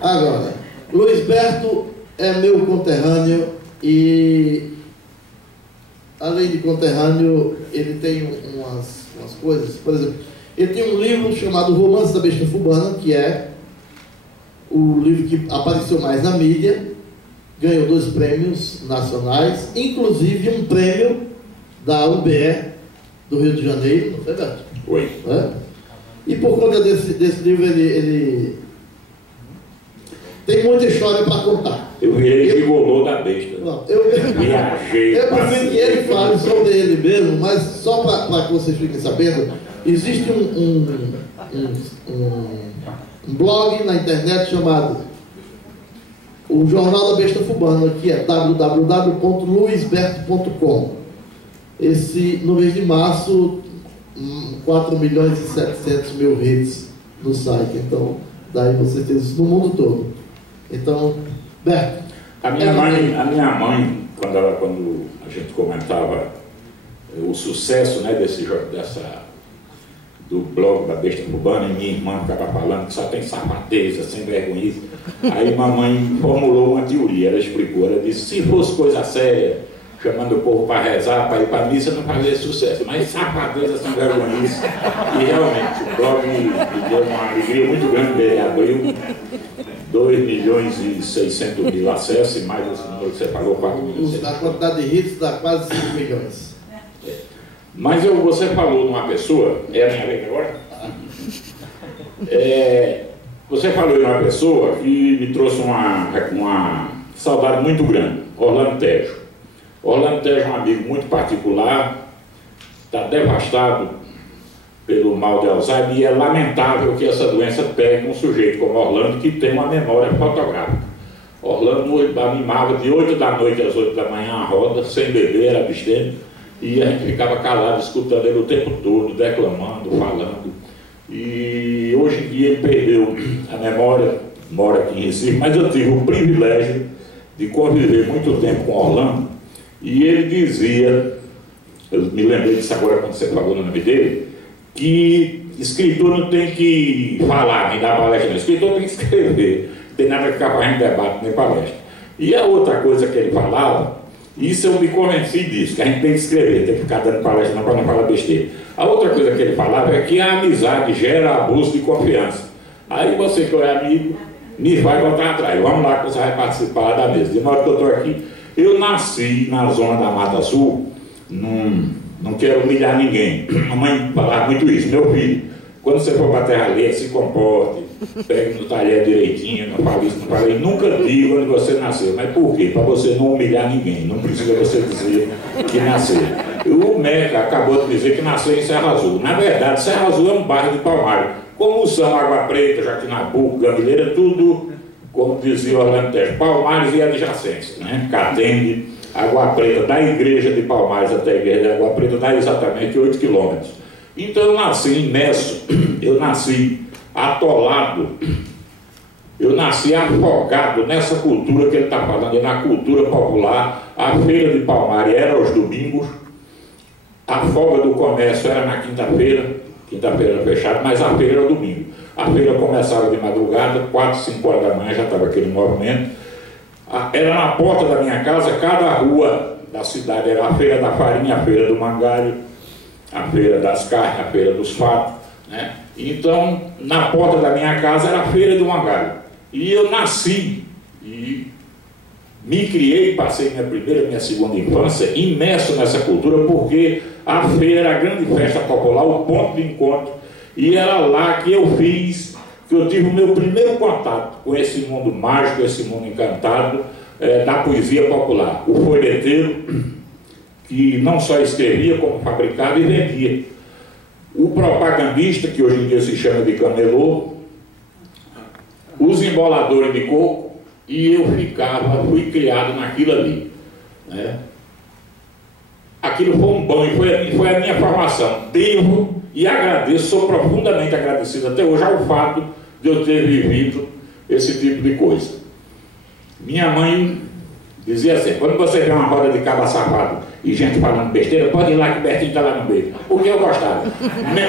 Agora, Luiz Berto é meu conterrâneo e, além de conterrâneo, ele tem umas coisas. Por exemplo, ele tem um livro chamado Romance da Besta Fubana, que é o livro que apareceu mais na mídia, ganhou 2 prêmios nacionais, inclusive um prêmio da UBE do Rio de Janeiro, não foi, Beto? Oi. É? E por conta desse livro, ele tem muita história para contar. Eu virei gigolô da besta. Não, Viajei. eu prefiro que ele fale sobre ele mesmo, mas só para que vocês fiquem sabendo, existe um blog na internet chamado o Jornal da Besta Fubana, que é www.luisberto.com. Esse, no mês de março, 4.700.000 hits no site. Então, daí você tem isso no mundo todo. Então, Berto. A minha mãe, quando a gente comentava o sucesso, né, do blog da Besta Fubana, e minha irmã ficava falando que só tem safadeza, sem vergonha. Aí mamãe formulou uma teoria, ela explicou, ela disse, se fosse coisa séria, chamando o povo para rezar, para ir para a missa, não fazia sucesso, mas safadeza, sem vergonha. E realmente, o blog me deu uma alegria muito grande, ele abriu 2.600.000 acessos, e mais esse número que você falou, 4 milhões. A quantidade de hits dá quase 5 milhões. Mas você falou de uma pessoa, é a minha vez agora? Você falou de uma pessoa que me trouxe uma saudade muito grande, Orlando Tejo. Orlando Tejo é um amigo muito particular, está devastado pelo mal de Alzheimer, e é lamentável que essa doença pegue um sujeito como Orlando, que tem uma memória fotográfica. Orlando animava de 8 da noite às 8 da manhã a roda, sem beber, era abstêmio, e a gente ficava calado, escutando ele o tempo todo, declamando, falando. E hoje em dia ele perdeu a memória, mora aqui em Recife, mas eu tive o privilégio de conviver muito tempo com Orlando, e ele dizia, eu me lembrei disso agora quando você falou no nome dele, que escritor não tem que falar, nem dar palestra, não. Escritor tem que escrever, não tem nada que ficar fazendo debate, nem palestra. E a outra coisa que ele falava, isso eu me convenci disso, que a gente tem que escrever, tem que ficar dando palestra para não falar besteira. A outra coisa que ele falava é que a amizade gera abuso de confiança. Aí você que é amigo, me vai botar atrás, vamos lá que você vai participar da mesa, de modo que eu estou aqui. Eu nasci na zona da Mata Sul, não quero humilhar ninguém. A mãe falava muito isso, meu filho, quando você for para a terra alheia, se comporte, pegue no talher direitinho, não fale isso, não fale isso. Nunca diga onde você nasceu. Mas por quê? Para você não humilhar ninguém. Não precisa você dizer que nasceu. O Meca acabou de dizer que nasceu em Serra Azul. Na verdade, Serra Azul é um bairro de Palmares. Como são Água Preta, Jaquinabuco, Gameleira, tudo, como dizia Orlando Tejo, Palmares e adjacências, né? Catende, Água Preta, da igreja de Palmares até a igreja de Água Preta, dá exatamente 8 quilômetros. Então eu nasci imerso, eu nasci atolado, eu nasci afogado nessa cultura que ele está falando, e na cultura popular. A feira de Palmares era aos domingos, a folga do comércio era na quinta-feira era fechada, mas a feira era domingo. A feira começava de madrugada, 4, 5 horas da manhã já estava aquele movimento. Era na porta da minha casa, cada rua da cidade era a feira da farinha, a feira do mangalho, a feira das carnes, a feira dos fatos, né? Então, na porta da minha casa era a feira do mangalho. E eu nasci e me criei, passei minha primeira e minha segunda infância imerso nessa cultura, porque a feira era a grande festa popular, o ponto de encontro, e era lá que eu tive o meu primeiro contato com esse mundo mágico, esse mundo encantado da poesia popular. O folheteiro, que não só escrevia, como fabricava e vendia. O propagandista, que hoje em dia se chama de camelô, os emboladores de coco, e eu fui criado naquilo ali, né? Aquilo foi um banho, foi a minha formação. Devo e agradeço, sou profundamente agradecido até hoje ao fato de eu ter vivido esse tipo de coisa. Minha mãe dizia assim, quando você vê uma roda de cabra safado e gente falando besteira, pode ir lá que o Bertinho está lá no meio. Porque eu gostava.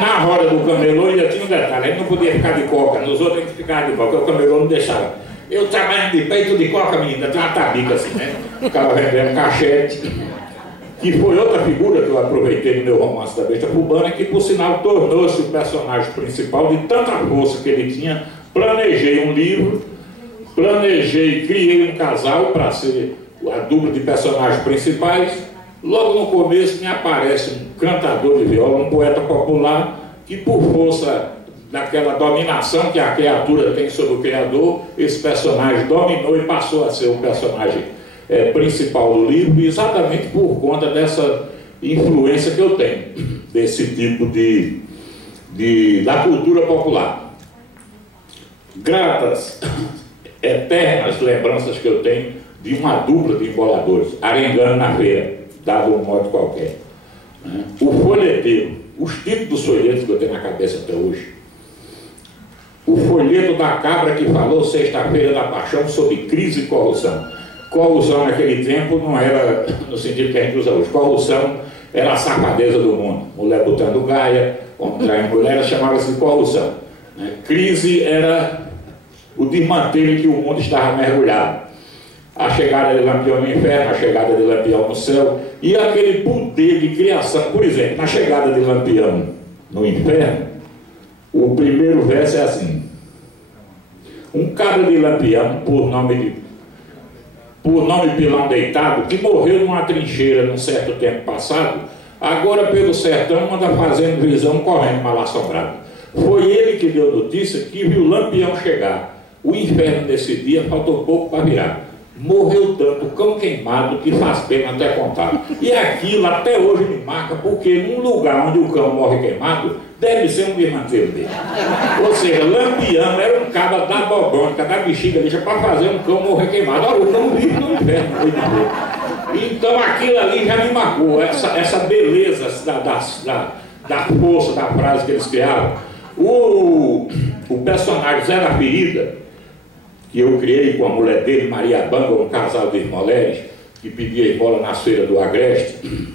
Na roda do camelô ainda tinha um detalhe, ele não podia ficar de coca, nos outros ele ficava de coca, porque o camelô não deixava. Eu trabalhando de peito de coca, menina, tem uma tabica assim, né? Ficava vendendo cachete. Que foi outra figura que eu aproveitei no meu romance da Besta Cubana, que por sinal tornou-se o personagem principal de tanta força que ele tinha. Planejei um livro, criei um casal para ser a dupla de personagens principais. Logo no começo me aparece um cantador de viola, um poeta popular, que por força daquela dominação que a criatura tem sobre o criador, esse personagem dominou e passou a ser o personagem principal do livro, exatamente por conta dessa influência que eu tenho, desse tipo da cultura popular. Gratas, eternas lembranças que eu tenho de uma dupla de emboladores, arengando na feira, dado um modo qualquer. O folheteiro, os títulos dos folhetos que eu tenho na cabeça até hoje. O folheto da cabra que falou sexta-feira da paixão sobre crise e corrupção. Corrupção naquele tempo não era no sentido que a gente usa hoje. Corrupção era a safadeza do mundo. Mulher botando gaia, homem traindo mulher, chamava-se de corrupção. Crise era o desmantelo em que o mundo estava mergulhado. A chegada de Lampião no inferno, a chegada de Lampião no céu, e aquele poder de criação. Por exemplo, na chegada de Lampião no inferno, o primeiro verso é assim: um cabra de Lampião, por nome Pilão Deitado, que morreu numa trincheira num certo tempo passado, agora pelo sertão anda fazendo visão correndo mal assombrado. Foi ele que deu notícia que viu Lampião chegar. O inferno nesse dia faltou pouco para virar. Morreu tanto cão queimado que faz pena até contar. E aquilo até hoje me marca, porque num lugar onde o cão morre queimado, deve ser um desmanteiro dele. Ou seja, Lampião era um cabra da bobônica, da bexiga lixa, para fazer um cão morrer queimado. Olha, o cão vive no inferno. Então aquilo ali já me marcou, essa beleza da força da frase que eles criavam. O personagem Zé da Ferida, que eu criei com a mulher dele, Maria Banga, um casal de esmoleres, que pedia esmola nas feiras do Agreste,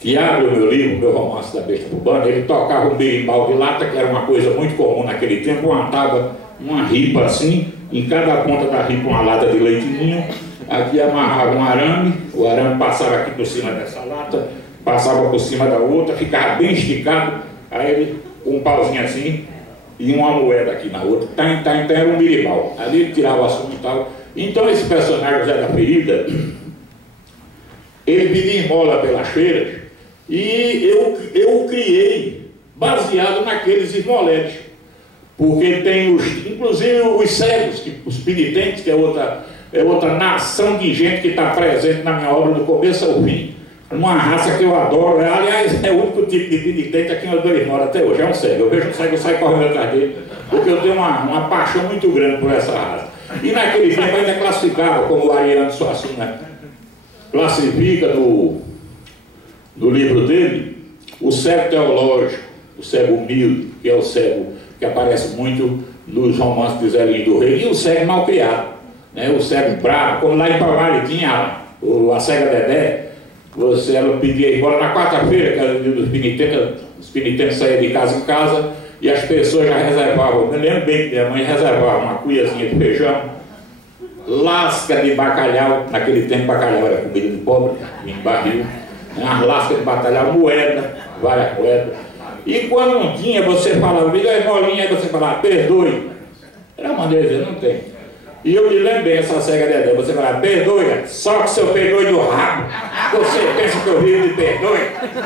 que abre o meu livro, meu romance da Besta Cubana. Ele tocava um berimbau de lata, que era uma coisa muito comum naquele tempo, uma ripa assim, em cada ponta da ripa uma lata de leite ninho, aqui amarrava um arame, o arame passava aqui por cima dessa lata, passava por cima da outra, ficava bem esticado, aí ele, um pauzinho assim, e uma moeda aqui na outra, era um berimbau. Ali ele tirava o assunto e tal. Então esse personagem Zé da Ferida, ele pedia esmola pelas feiras, e eu o criei baseado naqueles esmoleres, porque tem inclusive os cegos, os penitentes, que é outra nação de gente que está presente na minha obra do começo ao fim. Uma raça que eu adoro, aliás, é o único tipo de penitente aqui onde eu moro até hoje, é um cego. Eu vejo um cego, eu saio correndo atrás dele, porque eu tenho uma paixão muito grande por essa raça. E naquele tempo ainda classificava, como o Ariano Suassuna classifica no livro dele, o cego teológico, o cego humilde, que é o cego que aparece muito nos romances de Zelinho do Rei, e o cego mal criado, né? O cego bravo, como lá em Palmares tinha a cega Dedé. Ela pedia embora na quarta-feira, que era o dia dos penitentes, os penitentes saíam de casa em casa e as pessoas já reservavam. Eu me lembro bem que minha mãe reservava uma cuiazinha de feijão, lasca de bacalhau, naquele tempo bacalhau era comida de pobre, em barril, uma lasca de bacalhau, moeda, várias moedas. E quando não tinha, você falava, me dá uma esmolinha, aí você falava, perdoe. Era uma maneira de dizer, não tem. E eu me lembro bem essa cega Dedé, você falava, perdoe, só que seu perdoe do rabo. Você pensa que eu vivo de perdoe?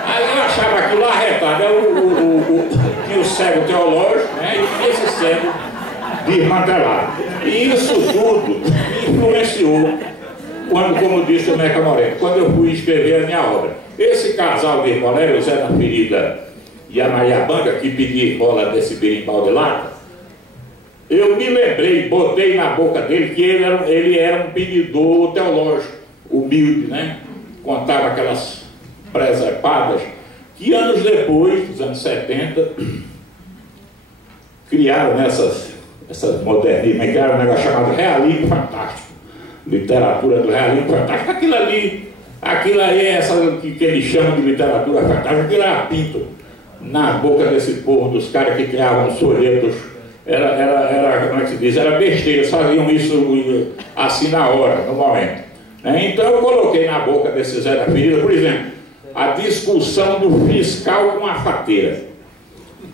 Aí eu achava aquilo arretado. Tinha o cego teológico, né? E esse cego desmantelado. E isso tudo influenciou, como disse o Meca Moreno, quando eu fui escrever a minha obra. Esse casal de esmoleiro, o Zé da Ferida e a Maria Banga, que pedia esmola desse berimbau de lata, eu me lembrei, botei na boca dele que ele era um pedidor teológico, humilde, né? Contava aquelas presepadas que anos depois, nos anos 70, criaram essas modernistas, criaram um negócio chamado realismo fantástico, literatura do realismo fantástico. Aquilo ali é essa que eles chamam de literatura fantástica, aquilo era pinto na boca desse povo, dos caras que criavam os folhetos como é que se diz, era besteira, eles faziam isso assim na hora, no momento. Então eu coloquei na boca desse Zé da Ferida, por exemplo, a discussão do fiscal com a fateira.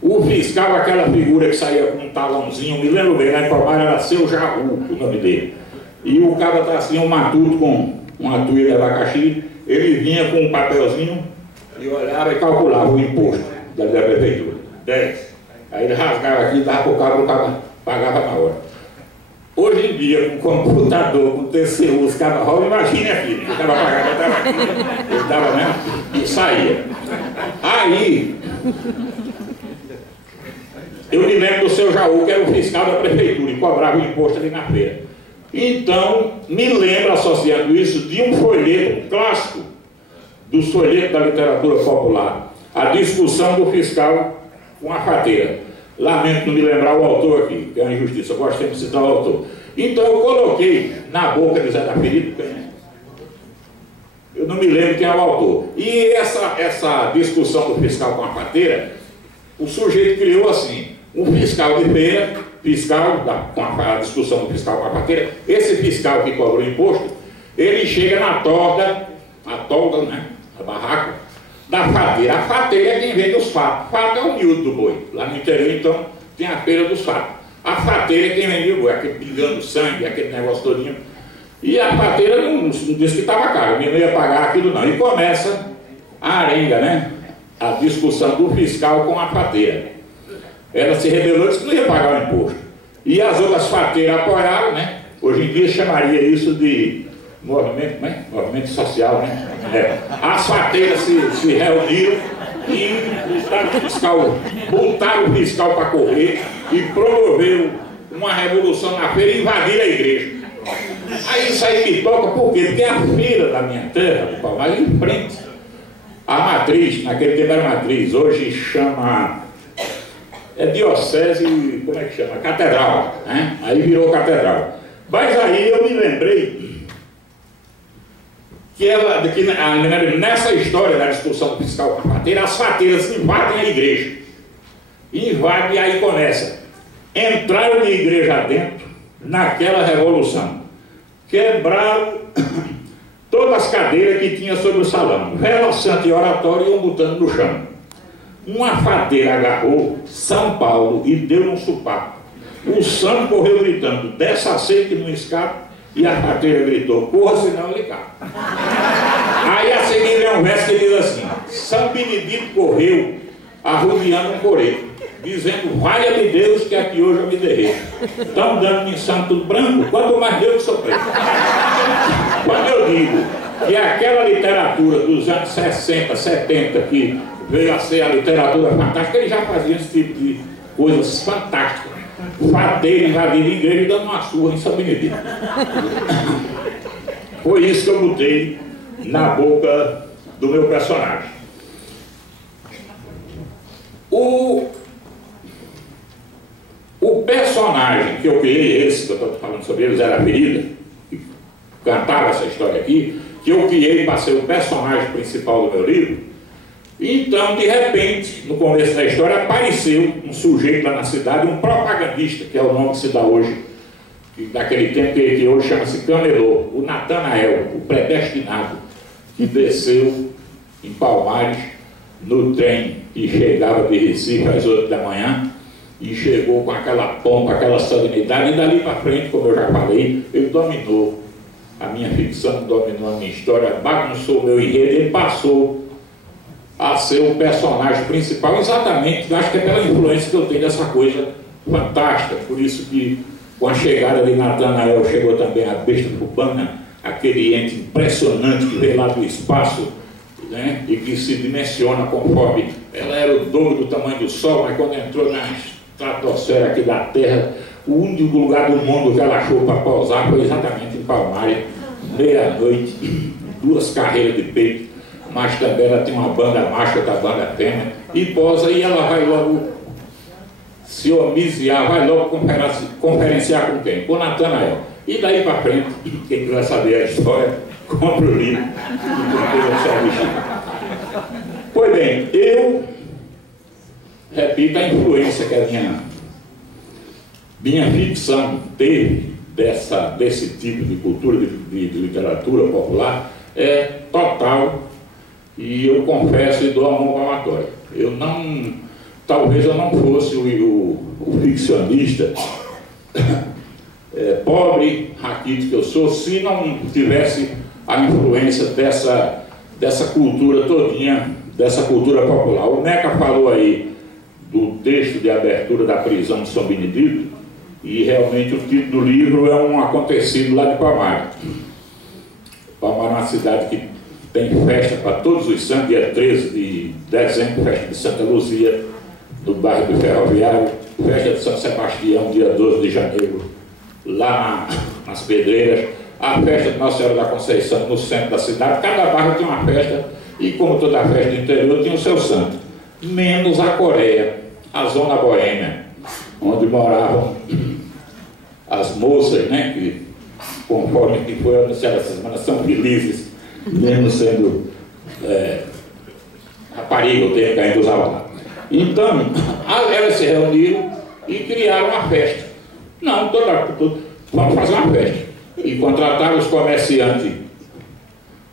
O fiscal, aquela figura que saía com um talãozinho, me lembro bem, lá em Palmar era Seu Jaú, o nome dele. E o cara tá assim, um matuto com uma tuia de abacaxi, ele vinha com um papelzinho e olhava e calculava o imposto da prefeitura. 10. Aí ele rasgava aqui, dava pro cabo, o cabo pagava na hora. Hoje em dia, com computador, com TCU, os cabas roubam, imagine aqui, o cara pagava, estava aqui, ele dava mesmo e saía. Aí, eu me lembro do Seu Jaú, que era o fiscal da prefeitura, e cobrava o imposto ali na feira. Então, me lembro, associando isso, de um folheto clássico, dos folhetos da literatura popular, a discussão do fiscal com a fateira. Lamento não me lembrar o autor aqui, que é uma injustiça, eu gosto sempre de citar o autor. Então eu coloquei na boca de Zé da Ferida, eu não me lembro quem é o autor. E essa discussão do fiscal com a fateira, o sujeito criou assim, um fiscal de feira, com a discussão do fiscal com a fateira, esse fiscal que cobra o imposto, ele chega na tolda, né, a barraca, da fateira. A fateira é quem vende os fatos. Fato é o miúdo do boi. Lá no interior, então, tem a feira dos fatos. A fateira é quem vende o boi, aquele pingando sangue, aquele negócio todinho. E a fateira não disse que estava caro, não ia pagar aquilo não. E começa a arenga, né? A discussão do fiscal com a fateira. Ela se rebelou e disse que não ia pagar o imposto. E as outras fateiras apoiaram, né? Hoje em dia chamaria isso de movimento, né? Movimento social, né? As fateiras se reuniram e botaram o fiscal para correr e promoveu uma revolução na feira e invadiram a igreja. Aí isso aí me toca, por quê? Porque a feira da minha terra, do Palmar, em frente à matriz, naquele tempo era matriz, hoje chama, diocese, como é que chama? Catedral, né? Aí virou catedral. Mas aí eu me lembrei que nessa história da discussão do fiscal com a fateira, as fateiras invadem a igreja. Invadem e aí começa. Entraram de igreja dentro naquela revolução. Quebraram todas as cadeiras que tinha sobre o salão. Vela, santo e oratório iam botando no chão. Uma fateira agarrou São Paulo e deu um supapo. O santo correu gritando, desce a seca no escape. E a fateira gritou, corra, senão ele cai. Aí a seguir é um verso que diz assim: São Benedito correu, arrodeando um coreto, dizendo, valha-me Deus que aqui hoje eu me derreto. Estão dando em santo branco, quanto mais Deus que sou preto. Quando eu digo que aquela literatura dos anos 60, 70, que veio a ser a literatura fantástica, ele já fazia esse tipo de coisas fantásticas. Fateira invadindo a igreja e dando uma surra em São Benedito. Foi isso que eu botei na boca do meu personagem. O personagem que eu criei, esse que eu estou falando sobre ele, Zé da Ferida, que cantava essa história aqui, que eu criei para ser o personagem principal do meu livro. Então, de repente, no começo da história, apareceu um sujeito lá na cidade, um propagandista, que é o nome que se dá hoje, daquele tempo que hoje chama-se Camelô, o Natanael, o predestinado, que desceu em Palmares no trem e chegava de Recife às 8 da manhã e chegou com aquela pompa, aquela solenidade, e dali para frente, como eu já falei, ele dominou a minha ficção, dominou a minha história, bagunçou o meu enredo, ele passou a ser o personagem principal, exatamente, acho que é pela influência que eu tenho dessa coisa fantástica. Por isso que com a chegada de Natanael chegou também a besta cubana, aquele ente impressionante que veio lá do espaço, né, e que se dimensiona conforme ela era o dobro do tamanho do Sol, mas quando entrou na estratosfera aqui da Terra, o único lugar do mundo que ela achou para pousar foi exatamente em Palmares, meia-noite, 2 carreiras de peito, mas também ela tem uma banda macho da banda fêmea, e posa e ela vai logo se homiziar, vai logo conferenciar com quem? Com o Natanael. E daí para frente, quem quiser saber a história, compra o livro. Pois bem, eu repito a influência que a minha minha ficção teve desse tipo de cultura, de literatura popular, é total, e eu confesso e dou a mão palmatória. Talvez eu não fosse o ficcionista pobre, raquítico que eu sou, se não tivesse a influência dessa cultura todinha, dessa cultura popular. O Neca falou aí do texto de abertura da prisão de São Benedito, e realmente o título do livro é um acontecido lá de Palmar. Palmar é uma cidade que tem festa para todos os santos, dia 13 de dezembro, festa de Santa Luzia, no bairro do Ferroviário, festa de São Sebastião, dia 12 de janeiro, lá nas Pedreiras, a festa de Nossa Senhora da Conceição, no centro da cidade. Cada bairro tem uma festa, e como toda festa do interior, tinha o seu santo. Menos a Coreia, a zona boêmia, onde moravam as moças, né, que, conforme que foi anunciado essa semana, são felizes, mesmo sendo rapariga, o termo que ainda usava lá. Então, elas se reuniram e criaram uma festa. Não, vamos fazer uma festa. E contrataram os comerciantes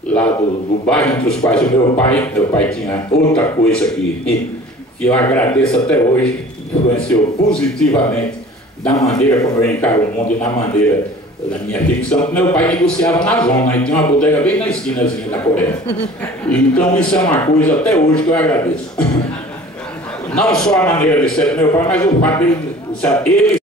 lá do bairro, entre os quais o meu pai tinha outra coisa que eu agradeço até hoje, influenciou positivamente na maneira como eu encaro o mundo e na maneira da minha ficção. Meu pai negociava na zona, e tinha uma bodega bem na esquinazinha da Coreia. Então isso é uma coisa até hoje que eu agradeço. Não só a maneira de ser do meu pai, mas o fato dele